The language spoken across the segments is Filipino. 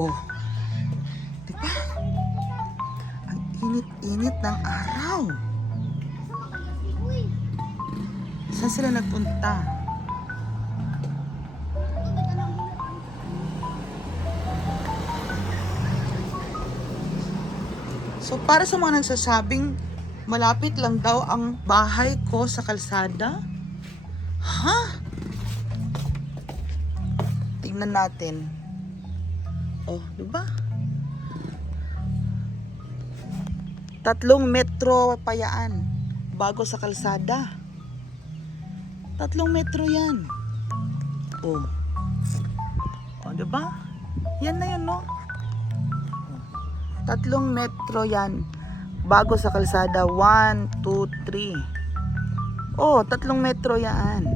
Oh. Di ba? Ang init-init ng araw. Saan sila nagpunta? So para sa mga nagsasabing malapit lang daw ang bahay ko sa kalsada? Ha? Tingnan natin. Oh, di ba? Tatlong metro pa yan bago sa kalsada. Tatlong metro yan. Oh. Oh, di ba? Yan na yan, no? Tatlong metro yan bago sa kalsada. One, two, three. Oh, tatlong metro yan.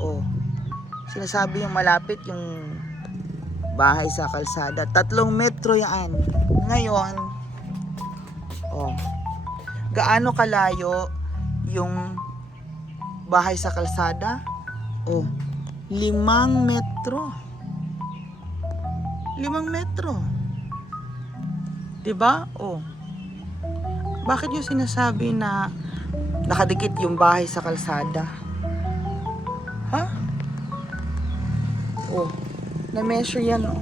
Oh. Sinasabi yung malapit yung bahay sa kalsada. Tatlong metro yan. Ngayon, oh, gaano kalayo yung bahay sa kalsada? Oh, limang metro. Limang metro. 'Di ba? Oh. Bakit yung sinasabi na nakadikit yung bahay sa kalsada? Na-measure yan, oh.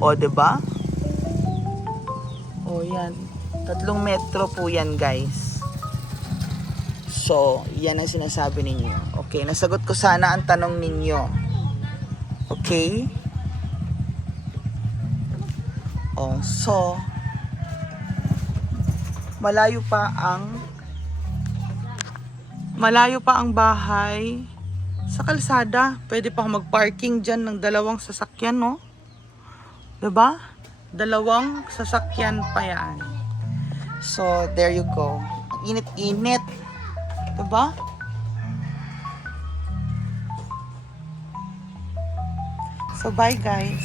Oh, 'di ba? Oh, yan. Tatlong metro po yan, guys. So, yan ang sinasabi ninyo. Okay, nasagot ko sana ang tanong ninyo. Okay? Oh, so, malayo pa ang malayo pa ang bahay sa kalsada. Pwede pa mag-parking dyan ng dalawang sasakyan, no? ba? Dalawang sasakyan pa yan. So, there you go. Init-init. ba? So, bye guys.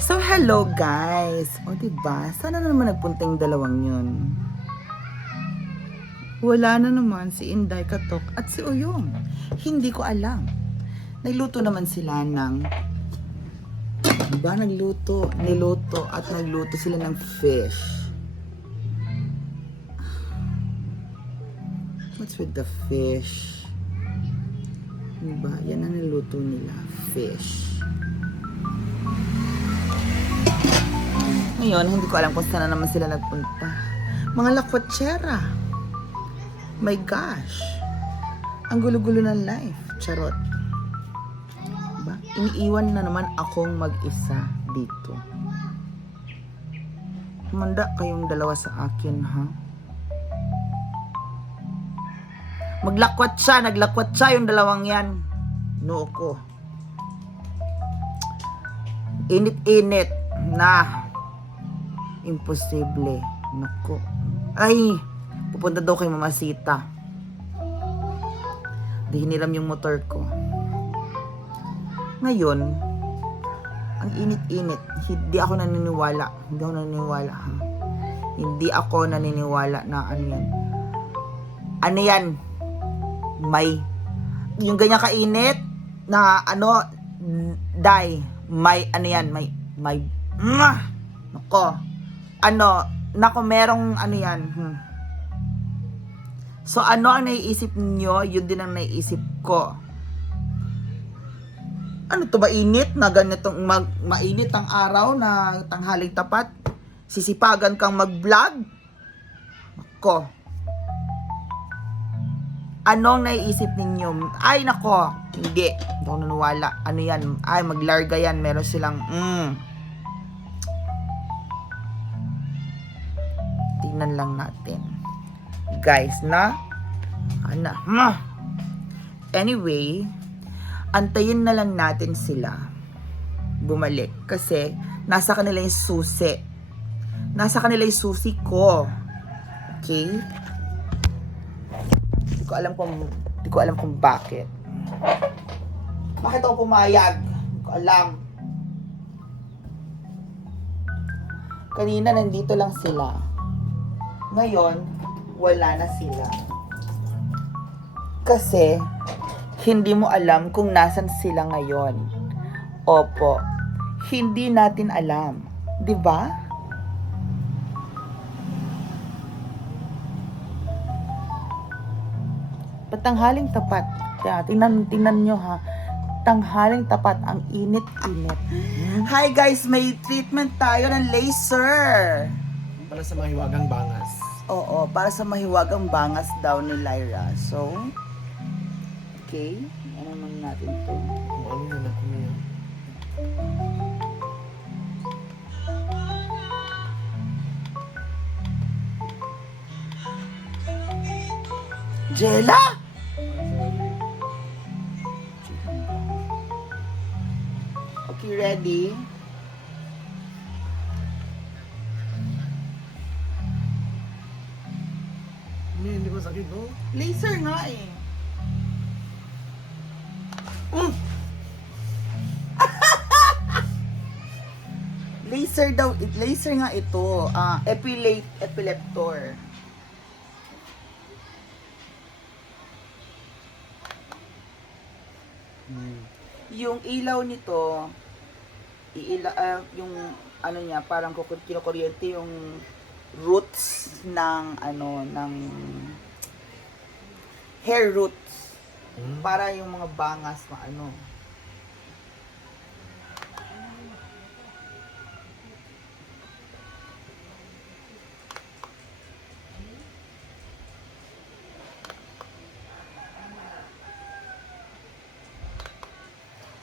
So, hello guys. O, diba? Sana na naman nagpunta yung dalawang yun. Wala na naman si Inday Katok at si Uyong. Hindi ko alam. Nagluto naman sila ng Diba nagluto, niluto at nagluto sila ng fish. What's with the fish? Diba? Yan ang niluto nila. Fish. Ngayon, hindi ko alam kung saan na naman sila nagpunta. Mga lakwatsera. My gosh. Ang gulo-gulo ng life. Charot. Iniiwan na naman akong mag-isa dito. Manda kayong dalawa sa akin, ha? Maglakwat siya, naglakwat siya yung dalawang yan. Noo ko. Init-init na. Imposible. Nako. Ay, pupunta daw kay Mamasita. Di hiniram yung motor ko. Ngayon, ang init-init. Hindi ako naniniwala. Hindi ako naniniwala, ha? Hindi ako naniniwala na ano yan. Ano yan? May, yung ganyan kainit, na ano, dai, may, ano yan, may, may, mwah! Nako, ano, nako merong, ano yan, hmm. So, ano ang naiisip niyo? Yun din ang naiisip ko ano to ba init na ganitong mag, mainit ang araw na tanghaling tapat? Sisipagan kang mag-vlog? Nako. Anong naiisip ninyo? Ay nako. Hindi. Hindi ako naniniwala. Ano yan? Ay maglarga yan. Meron silang mm. tingnan lang natin. Guys na? Ano? Anyway antayin na lang natin sila bumalik kasi nasa kanila yung susi. Nasa kanila yung susi ko. Okay? Hindi ko alam kung hindi ko alam kung bakit. Bakit ako pumayag? Hindi ko alam. Kanina nandito lang sila. Ngayon, wala na sila. Kasi, hindi mo alam kung nasan sila ngayon. Opo, hindi natin alam. 'Di ba? Patanghaling tapat. Kaya tingnan, tingnan nyo ha. Tanghaling tapat ang init-init. Hi guys, may treatment tayo ng laser. Para sa mahiwagang bangas. Oo, para sa mahiwagang bangas daw ni Lyra. So, okay. Ano naman natin to? Kung ano yun ako na yan. Jella? Okay, ready? Hindi, hindi ko sakit, no? Laser nga eh. Mm. laser daw, laser nga ito. Ah, epilate, epileptor. Yung ilaw nito, iila, ah, yung ano niya, parang kinukuryente yung roots ng ano, ng hair roots. Mm. Para yung mga bangas, maano.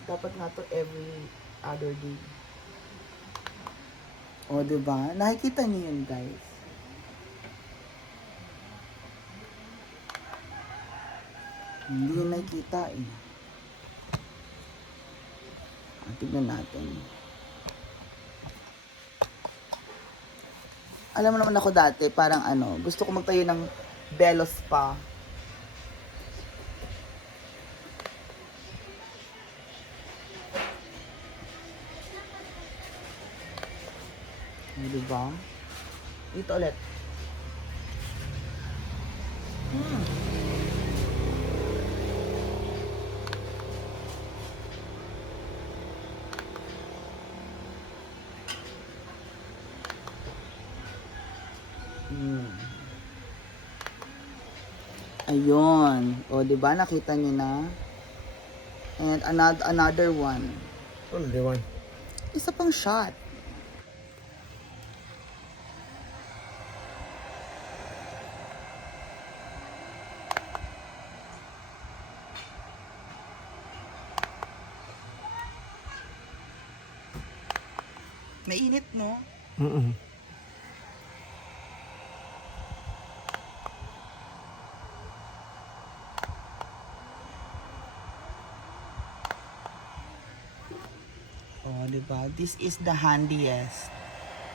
Dapat nga to every other day. O, di ba? Nakikita niyo yun, guys. Hindi yun nakikita eh. Ah, Tignan natin. Alam mo naman ako dati, parang ano, gusto ko magtayo ng Belo Spa. Oh, diba? Ito ulit. Hmm. Hmm. Ayun. O, di ba Nakita niyo na? And another, another one. Ano, di ba? Isa pang shot. Mainit, no? Mm-mm. Di ba? This is the handiest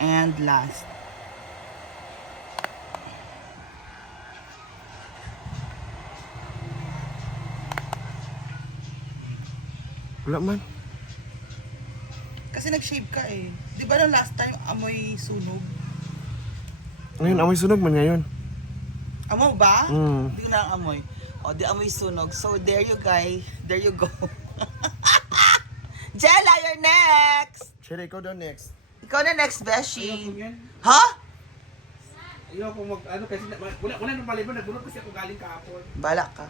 and last. Wala man. Kasi nag-shave ka eh. Di ba nung last time amoy sunog? Ngayon, amoy sunog man ngayon. Amo ba? Mm. Hindi ko na amoy. O, di amoy sunog. So, there you guys. There you go. Jella, you're next! Sherry, ikaw daw next. Ikaw na next, Beshi. Ha? Ayaw ko mag, ano kasi, wala, wala nang maliban, nagbulot kasi ako galing kahapon. Bala ka.